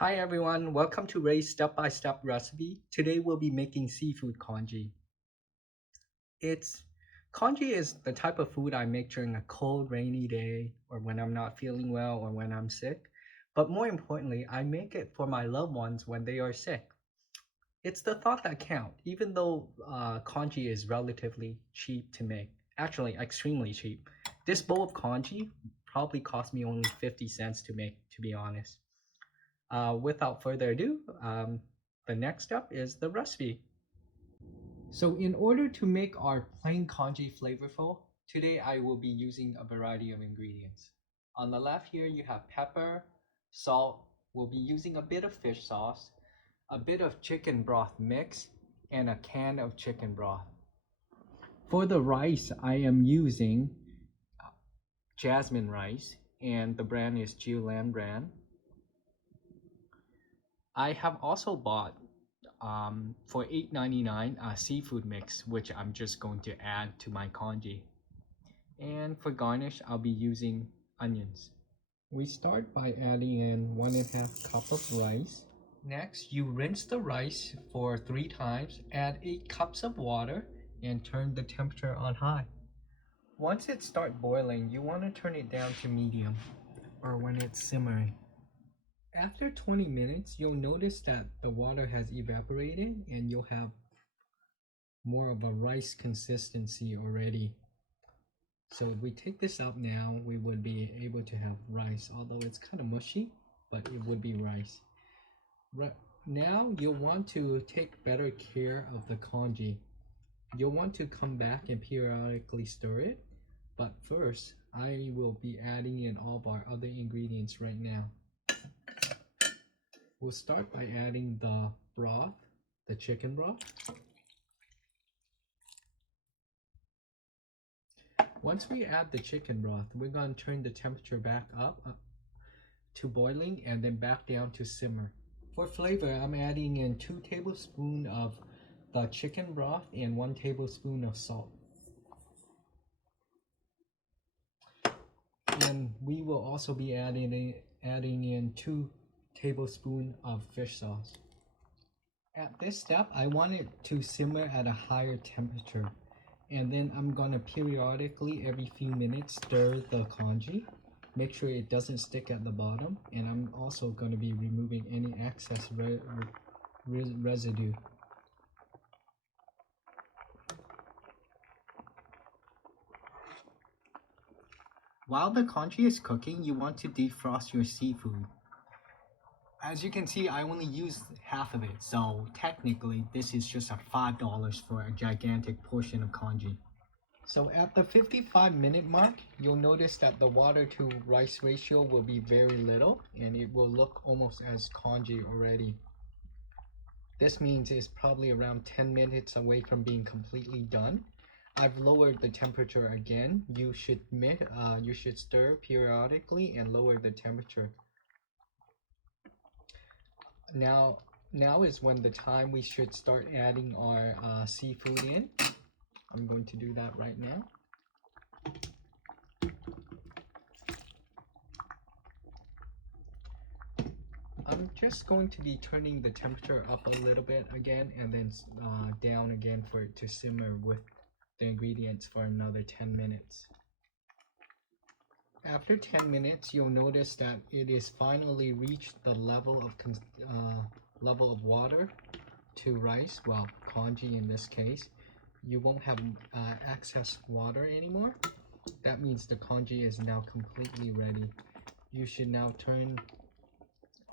Hi everyone, welcome to Ray's step-by-step recipe. Today we'll be making seafood congee. It's Congee is the type of food I make during a cold, rainy day or when I'm not feeling well or when I'm sick. But more importantly, I make it for my loved ones when they are sick. It's the thought that counts, even though congee is relatively cheap to make. Actually, extremely cheap. This bowl of congee probably cost me only 50 cents to make, to be honest. Without further ado, the next step is the recipe. So in order to make our plain congee flavorful, today I will be using a variety of ingredients. On the left here you have pepper, salt, we'll be using a bit of fish sauce, a bit of chicken broth mix, and a can of chicken broth. For the rice, I am using Jasmine rice, and the brand is Jiulan brand. I have also bought for $8.99 a seafood mix, which I'm just going to add to my congee. And for garnish, I'll be using onions. We start by adding in 1.5 cup of rice. Next, you rinse the rice for 3 times, add 8 cups of water, and turn the temperature on high. Once it starts boiling, you want to turn it down to medium, or when it's simmering. After 20 minutes, you'll notice that the water has evaporated and you'll have more of a rice consistency already. So if we take this out now, we would be able to have rice, although it's kind of mushy, but it would be rice. Right now, you'll want to take better care of the congee. You'll want to come back and periodically stir it, but first, I will be adding in all of our other ingredients right now. We'll start by adding the broth, the chicken broth. Once we add the chicken broth, we're going to turn the temperature back up to boiling and then back down to simmer. For flavor, I'm adding in 2 tablespoons of the chicken broth and 1 tablespoon of salt. And we will also be adding in 2 tablespoons of fish sauce. At this step, I want it to simmer at a higher temperature. And then I'm going to periodically, every few minutes, stir the congee. Make sure it doesn't stick at the bottom. And I'm also going to be removing any excess residue. While the congee is cooking, you want to defrost your seafood. As you can see, I only used half of it, so technically this is just a $5 for a gigantic portion of congee. So at the 55-minute mark, you'll notice that the water to rice ratio will be very little and it will look almost as congee already. This means it's probably around 10 minutes away from being completely done. I've lowered the temperature again. You should stir periodically and lower the temperature. Now is when the time we should start adding our seafood in. I'm going to do that right now. I'm just going to be turning the temperature up a little bit again and then down again for it to simmer with the ingredients for another 10 minutes. After 10 minutes, you'll notice that it is finally reached the level of water to rice, well, congee in this case. You won't have excess water anymore. That means the congee is now completely ready. You should now turn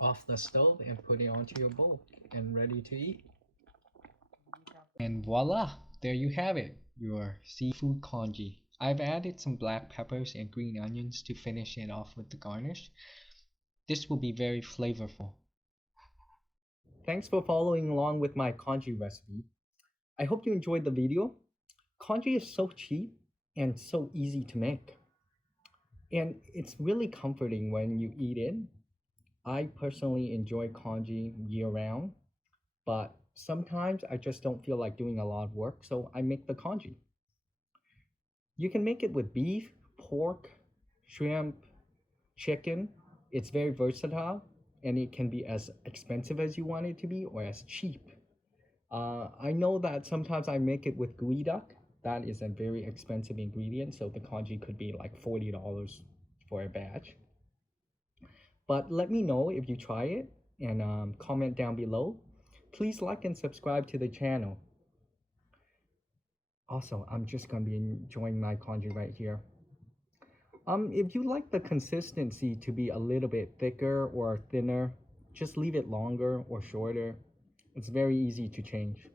off the stove and put it onto your bowl and ready to eat. And voila, there you have it, your seafood congee. I've added some black peppers and green onions to finish it off with the garnish. This will be very flavorful. Thanks for following along with my congee recipe. I hope you enjoyed the video. Congee is so cheap and so easy to make. And it's really comforting when you eat it. I personally enjoy congee year-round, but sometimes I just don't feel like doing a lot of work, so I make the congee. You can make it with beef, pork, shrimp, chicken. It's very versatile. and it can be as expensive as you want it to be or as cheap. I know that sometimes I make it with gooey duck. That is a very expensive ingredient, so the congee could be like $40 for a batch. But let me know if you try it and comment down below. Please like and subscribe to the channel. Also, I'm just gonna be enjoying my congee right here. If you like the consistency to be a little bit thicker or thinner, just leave it longer or shorter. It's very easy to change.